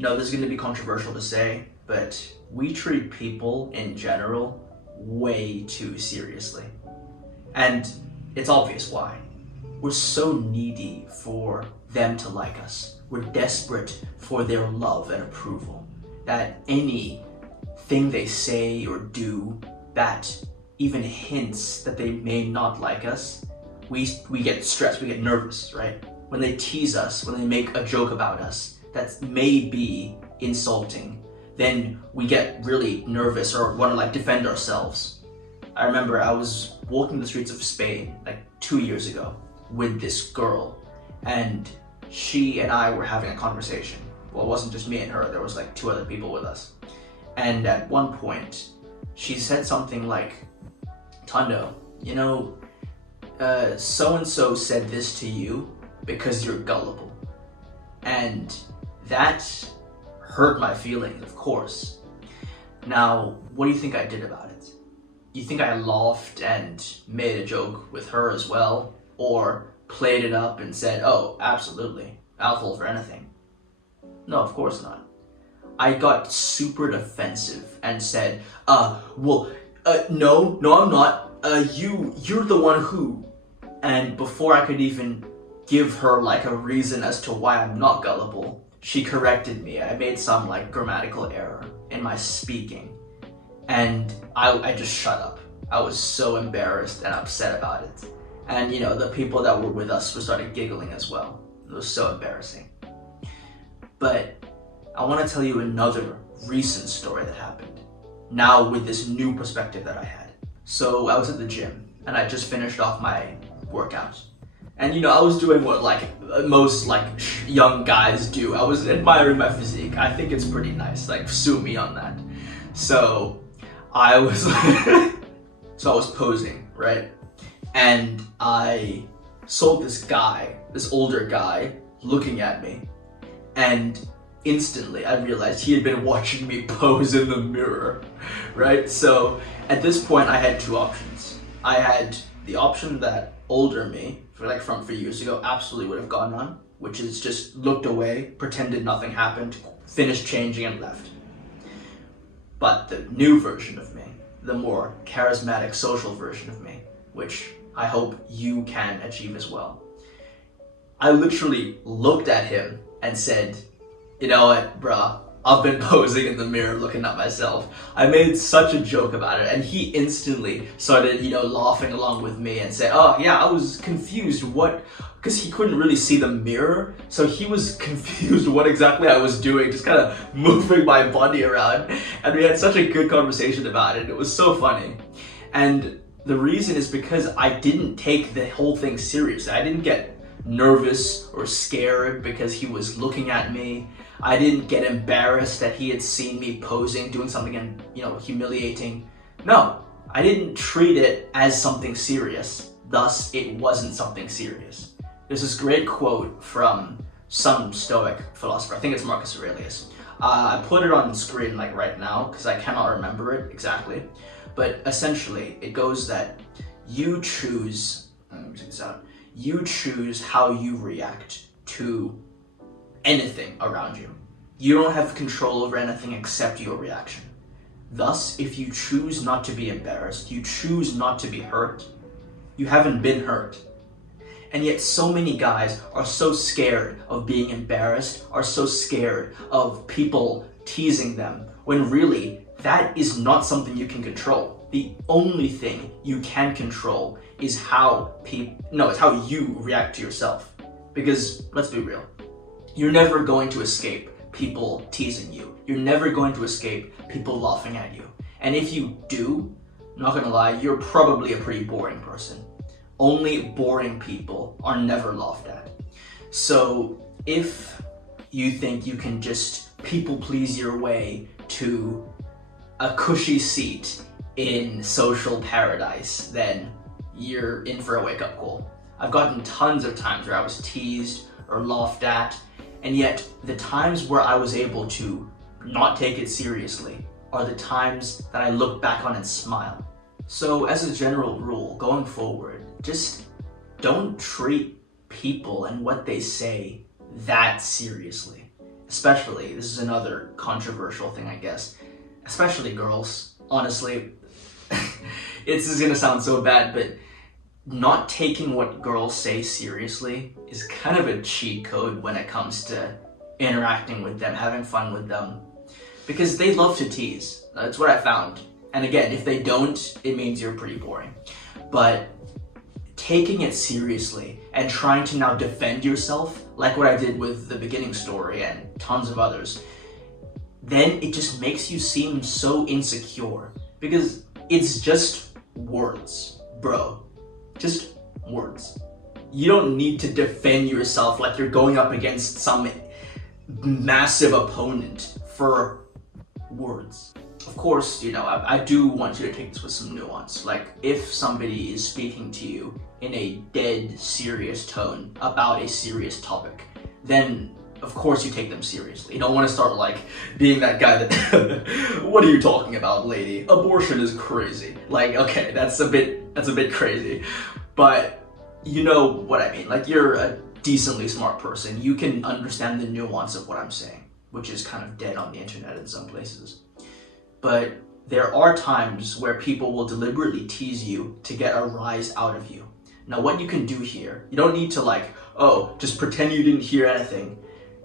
This is going to be controversial to say, but we treat people in general way too seriously. And it's obvious why. We're so needy for them to like us. We're desperate for their love and approval, that anything they say or do that even hints that they may not like us, we get stressed, we get nervous, right? When they tease us, when they make a joke about us that may be insulting, then we get really nervous or want to defend ourselves. I remember I was walking the streets of Spain 2 years ago with this girl, and she and I were having a conversation. Well, it wasn't just me and her, there was 2 other people with us. And at one point, she said something like, Tondo, so-and-so said this to you because you're gullible. And that hurt my feelings, of course. Now, what do you think I did about it? You think I laughed and made a joke with her as well? Or played it up and said, oh, absolutely, I'll fall for anything? No, of course not. I got super defensive and said, no, I'm not. You're the one who. And before I could even give her a reason as to why I'm not gullible, she corrected me. I made some grammatical error in my speaking, and I just shut up. I was so embarrassed and upset about it. And the people that were with us started giggling as well. It was so embarrassing. But I want to tell you another recent story that happened, now with this new perspective that I had. So I was at the gym, and I just finished off my workout. And I was doing what most young guys do. I was admiring my physique. I think it's pretty nice. Sue me on that. So I was so I was posing, right? And I saw this older guy looking at me, and instantly I realized he had been watching me pose in the mirror, right? So at this point I had 2 options. I had the option that older me, from 3 years ago, absolutely would have gone on, which is just looked away, pretended nothing happened, finished changing and left. But the new version of me, the more charismatic social version of me, which I hope you can achieve as well, I literally looked at him and said, you know what, bruh, I've been posing in the mirror looking at myself. I made such a joke about it, and he instantly started, laughing along with me and said, oh yeah, I was confused because he couldn't really see the mirror, so he was confused what exactly I was doing, just kind of moving my body around, and we had such a good conversation about it. It was so funny. And the reason is because I didn't take the whole thing seriously. I didn't get nervous or scared because he was looking at me. I didn't get embarrassed that he had seen me posing, doing something humiliating. No, I didn't treat it as something serious. Thus, it wasn't something serious. There's this great quote from some Stoic philosopher. I think it's Marcus Aurelius. I put it on the screen right now because I cannot remember it exactly. But essentially, it goes that you choose, let me check this out, you choose how you react to anything around you. You don't have control over anything except your reaction. Thus, if you choose not to be embarrassed, you choose not to be hurt, you haven't been hurt. And yet so many guys are so scared of being embarrassed, are so scared of people teasing them, when really, that is not something you can control. The only thing you can control is how you react to yourself. Because, let's be real, you're never going to escape people teasing you. You're never going to escape people laughing at you. And if you do, not gonna lie, you're probably a pretty boring person. Only boring people are never laughed at. So if you think you can just people please your way to a cushy seat in social paradise, then you're in for a wake-up call. I've gotten tons of times where I was teased or laughed at, and yet the times where I was able to not take it seriously are the times that I look back on and smile. So as a general rule, going forward, just don't treat people and what they say that seriously. especially, this is another controversial thing, I guess, especially girls, honestly. This is gonna sound so bad, but not taking what girls say seriously is kind of a cheat code when it comes to interacting with them, having fun with them, because they love to tease. That's what I found. And again, if they don't, it means you're pretty boring. But taking it seriously and trying to now defend yourself, like what I did with the beginning story and tons of others, then it just makes you seem so insecure, because it's just words, bro. Just words. You don't need to defend yourself like you're going up against some massive opponent for words. Of course, you know, I do want you to take this with some nuance. Like, if somebody is speaking to you in a dead serious tone about a serious topic, then of course you take them seriously. You don't want to start like being that guy that, what are you talking about, lady? Abortion is crazy. Like, okay, that's a bit crazy. But you know what I mean. Like, you're a decently smart person. You can understand the nuance of what I'm saying, which is kind of dead on the internet in some places. But there are times where people will deliberately tease you to get a rise out of you. Now, what you can do here, you don't need to like, oh, just pretend you didn't hear anything.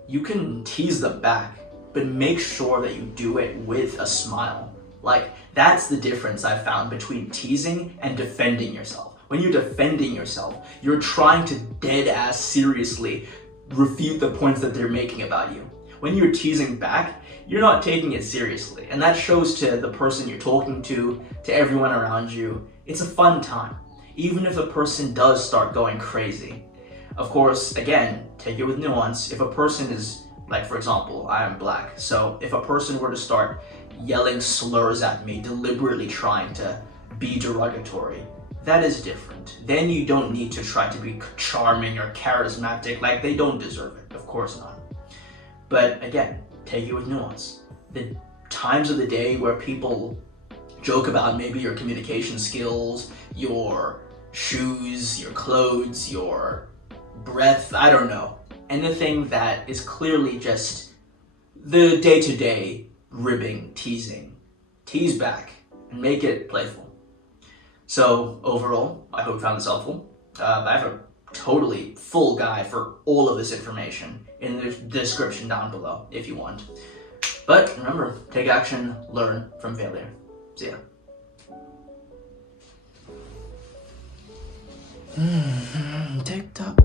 You can tease them back, but make sure that you do it with a smile. Like, that's the difference I found between teasing and defending yourself. When you're defending yourself, you're trying to dead-ass seriously refute the points that they're making about you. When you're teasing back, you're not taking it seriously. And that shows to the person you're talking to everyone around you. It's a fun time, even if the person does start going crazy. Of course, again, take it with nuance. If a person is, like, for example, I am black, so if a person were to start yelling slurs at me, deliberately trying to be derogatory, that is different. Then you don't need to try to be charming or charismatic. Like, they don't deserve it. Of course not. But again, take it with nuance. The times of the day where people joke about maybe your communication skills, your shoes, your clothes, your breath, I don't know. Anything that is clearly just the day-to-day ribbing, teasing. Tease back and make it playful. So overall, I hope you found this helpful. I have a totally full guide for all of this information in the description down below if you want. But remember, take action, learn from failure. See ya. TikTok.